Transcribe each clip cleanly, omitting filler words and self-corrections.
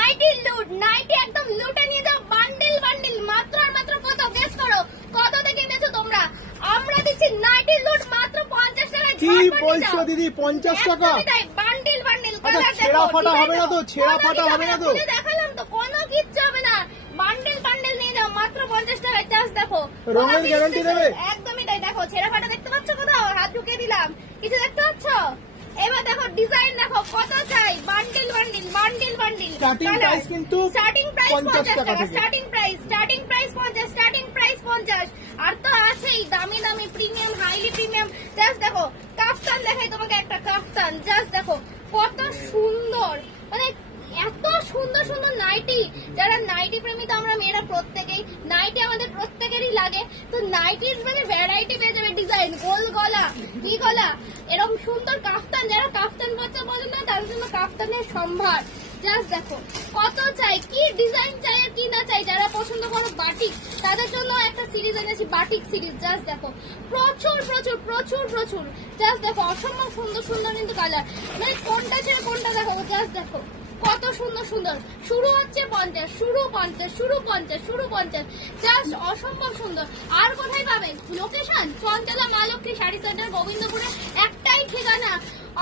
Nightie লুট, nightie একদম লুটে নিয়ে যাও বান্ডিল বান্ডিল। মাত্র আর মাত্র কত গেস করো, কত থেকে নিয়েছো তোমরা? আমরা দিচ্ছি নাইটি লুট মাত্র 50 টাকায়। কি বলছো দিদি 50 টাকা? Bundle bundle. আচ্ছা ছেঁড়া ফাটা হবে না তো? ছেঁড়া ফাটা হবে না তো? দেখালাম তো, কোনো কিচ্ছু হবে না। বান্ডিল বান্ডিল নিয়ে যাও মাত্র 50 টাকায়। জাস্ট দেখো, রঙের গ্যারান্টি দেবে? একদমই তাই। দেখো ছেঁড়া ফাটা দেখতে পাচ্ছ কোথাও? হাত ঢুকিয়ে দিলাম, কিছু দেখতে পাচ্ছ? এবার দেখো ডিজাইন দেখো, কত চাই? Bundle bundle bundle bundle. Starting price কিন্তু স্টার্টিং প্রাইস 50 টাকা থেকে। Starting price 50, starting price 50। আর তো আছেই দামি দামি প্রিমিয়াম, হাইলি প্রিমিয়াম। জাস্ট দেখো কাফতান দেখাই তোমাকে, একটা কাফতান। জাস্ট দেখো কত সুন্দর, মানে এত সুন্দর সুন্দর নাইটি। যারা নাইটি প্রেমী তো আমরা মেয়েরা প্রত্যেকেই, নাইটি আমাদের প্রত্যেকেরই লাগে। তো নাইটির মানে ভ্যারাইটি পেয়ে যাবে, ডিজাইন, গোল গলা, ভি গলা, এরকম সুন্দর কাফতান। যারা কাফতান বাচ্চা পছন্দ তাদের জন্য কাফতানের সম্ভার। জাস্ট দেখো কত চাই, কি ডিজাইন চাই আর কি না চাই। যারা পছন্দ করো বাটিক, তাদের জন্য একটা সিরিজ এনেছি, বাটিক সিরিজ। জাস্ট দেখো প্রচুর প্রচুর প্রচুর প্রচুর। জাস্ট দেখো অসম্ভব সুন্দর সুন্দর কিন্তু কালার, মানে কোনটা ছেড়ে কোনটা দেখো। জাস্ট দেখো কত সুন্দর সুন্দর। শুরু হচ্ছে 50, শুরু 50, শুরু 50, শুরু 50। জাস্ট অসম্ভব সুন্দর। আর কোথায় পাবে? লোকেশন চঞ্চলা মা লক্ষ্মী শাড়ি সেন্টার, গোবিন্দপুরে একটাই ঠিকানা।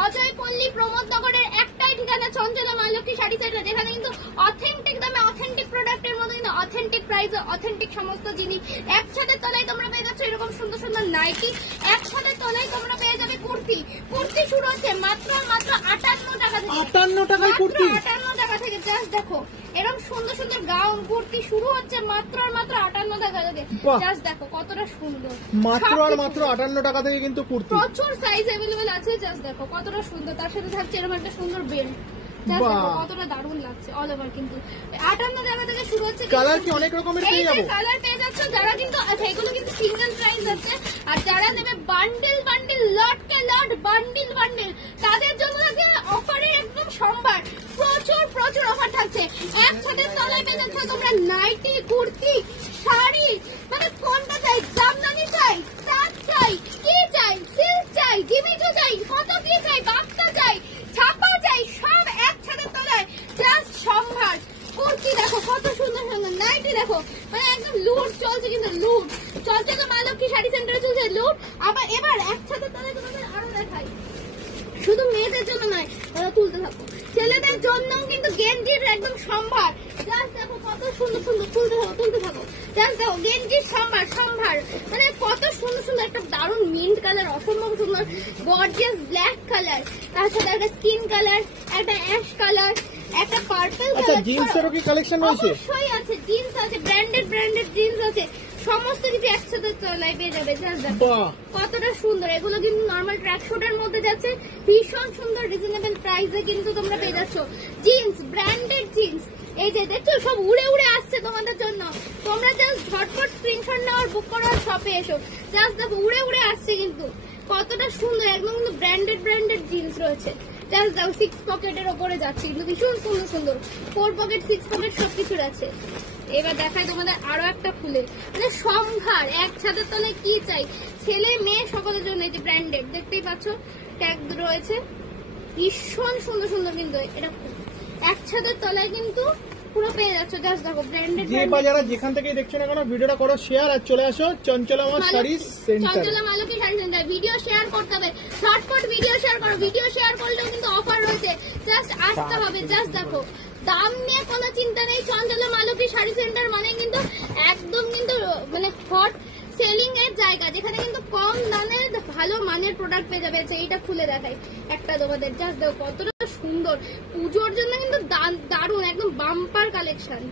অজয় পল্লী প্রমোদ নগরের একটাই ঠিকানা, চঞ্চলা মা লক্ষ্মী শাড়ি সেন্টার, যেখানে কিন্তু অথেন্টিক দামে অথেন্টিক প্রোডাক্টের মধ্যে কিন্তু অথেন্টিক প্রাইসে অথেন্টিক সমস্ত জিনিস। একসাথে তলায় তোমরা পেয়ে যাচ্ছ এরকম সুন্দর সুন্দর নাইটি। একসাথে তলায় তোমরা পেয়ে যাবে কুর্তি। কুর্তি শুরু হচ্ছে মাত্র মাত্র 58 টাকা থেকে। 58 টাকায় কুর্তি? 58 টাকা থেকে। জাস্ট দেখো এরকম সুন্দর সুন্দর গাউন কুর্তি শুরু হচ্ছে মাত্র আর মাত্র 58 টাকা থেকে। জাস্ট দেখো কতটা সুন্দর, মাত্র আর মাত্র 58 টাকা থেকে কিন্তু কুর্তি। প্রচুর সাইজ अवेलेबल আছে। জাস্ট দেখো কতটা সুন্দর, তার সাথে থাকছে এরকম একটা সুন্দর বেল্ট। কতটা দারুণ লাগছে, অল ওভার কিন্তু 58 টাকা থেকে শুরু হচ্ছে। কালার কি অনেক রকমের পেয়ে যাবো? কালার পেয়ে যাচ্ছে। যারা কিন্তু আচ্ছা এগুলো কিন্তু সিঙ্গেল প্রাইস আছে, আর যারা নেবে বান্ডিল বান্ডিল, লট কে লট, বান্ডিল বান্ডিল, তাদের জন্য থাকছে অফারে একদম সম্ভার। প্রচুর প্রচুর অফার থাকছে। একসাথে তলায় পেয়ে যাচ্ছে তোমরা নাইটি, কুর্তি, শাড়ি, মানে কোনটা চাই? জামদানি চাই, তাঁত চাই, কি চাই? সিল্ক চাই, জিমিচু চাই, কত কি চাই? বাক্তা চাই, ছাপা চাই, সব একসাথে তলায়। জাস্ট সম্ভার। কুর্তি দেখো কত সুন্দর সুন্দর, নাইটি দেখো, মানে একদম লুট চলছে কিন্তু লুট। চঞ্চলা মা লক্ষ্মী শাড়ি সেন্টারে চলছে লুট। আবার এবার একসাথে তলায় তোমাদের আরো দেখাই, শুধু মেয়েদের জন্য নয়, তারা তুলতে থাকো, ছেলেদের জন্য কিন্তু গেঞ্জির একদম সম্ভার। জাস্ট দেখো কত সুন্দর সুন্দর, তুলতে থাকো। জাস্ট দেখো গেঞ্জির সম্ভার সম্ভার, মানে কত সুন্দর সুন্দর। একটা দারুণ মিন্ট কালার, অসম্ভব সুন্দর গর্জিয়াস ব্ল্যাক কালার, তার সাথে একটা স্কিন কালার, একটা অ্যাশ কালার, একটা পার্পল কালার। আচ্ছা জিন্সেরও কি কালেকশন রয়েছে? অবশ্যই আছে, জিন্স আছে, ব্র্যান্ডেড জিন্স আছে, সমস্ত কিছু একসাথে চলাই পেয়ে যাবে। জাস্ট দেখো কতটা সুন্দর। এগুলো কিন্তু নর্মাল ট্র্যাক শুটের মধ্যে যাচ্ছে, ভীষণ সুন্দর রিজনেবল প্রাইসে কিন্তু তোমরা পেয়ে যাচ্ছ জিন্স, ব্র্যান্ডেড জিন্স। এই যে দেখছো সব উড়ে উড়ে আসছে তোমাদের জন্য। তোমরা জাস্ট ঝটপট স্ক্রিনশট নাও আর বুক করো আর শপে এসো। জাস্ট দেখো উড়ে উড়ে আসছে কিন্তু কতটা সুন্দর, একদম কিন্তু ব্র্যান্ডেড জিন্স রয়েছে। জাস্ট দেখো 6 পকেটের ওপরে যাচ্ছে কিন্তু ভীষণ সুন্দর সুন্দর, 4 পকেট 6 পকেট সবকিছুর আছে। এবার দেখাই তোমাদের আরো একটা খুলে, মানে সম্ভার। একসাথে তলায় কি চাই? ছেলে মেয়ে সকলের জন্য। এই যে ব্র্যান্ডেড দেখতেই পাচ্ছ, ট্যাগ রয়েছে, ভীষণ সুন্দর সুন্দর কিন্তু এটা একসাথে তলায় কিন্তু পুরো পেয়ে যাচ্ছ। জাস্ট দেখো ব্র্যান্ডেড। যারা যেখান থেকে দেখছো না কেন ভিডিওটা করো শেয়ার আর চলে আসো চঞ্চলা মা শাড়ি সেন্টার, চঞ্চলা মা Lakshmi sari centre. Video share করতে হবে, ঝটপট ভিডিও শেয়ার করো। ভিডিও শেয়ার করলেও কিন্তু অফার রয়েছে, জাস্ট আসতে হবে। জাস্ট দেখো দাম নিয়ে কোনো চিন্তা নেই। চঞ্চলা মা লক্ষ্মী শাড়ি সেন্টার মানে কিন্তু একদম কিন্তু মানে হট সেলিং এর জায়গা, যেখানে কিন্তু কম দামে ভালো মানের প্রোডাক্ট পেয়ে যাবে। এইটা খুলে দেখাই একটা তোমাদের। জাস্ট দেখো কতটা সুন্দর, পুজোর জন্য কিন্তু দারুণ একদম বাম্পার কালেকশন।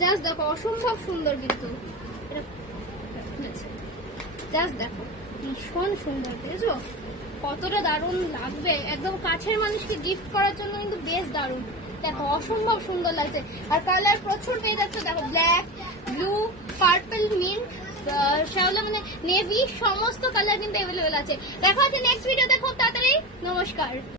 জাস্ট দেখো অসম্ভব সুন্দর কিন্তু জাস্ট দেখো ভীষণ সুন্দর, বুঝেছো কতটা দারুণ লাগবে। একদম কাছের মানুষকে গিফট করার জন্য কিন্তু বেশ দারুণ। দেখো অসম্ভব সুন্দর লাগছে। আর কালার প্রচুর পেয়ে যাচ্ছে। দেখো ব্ল্যাক, ব্লু, পার্পল, মিন্ট, শ্যাওলা, মানে নেভি, সমস্ত কালার কিন্তু অ্যাভেলেবেল আছে। দেখা হচ্ছে নেক্সট ভিডিওতে খুব তাড়াতাড়ি। নমস্কার।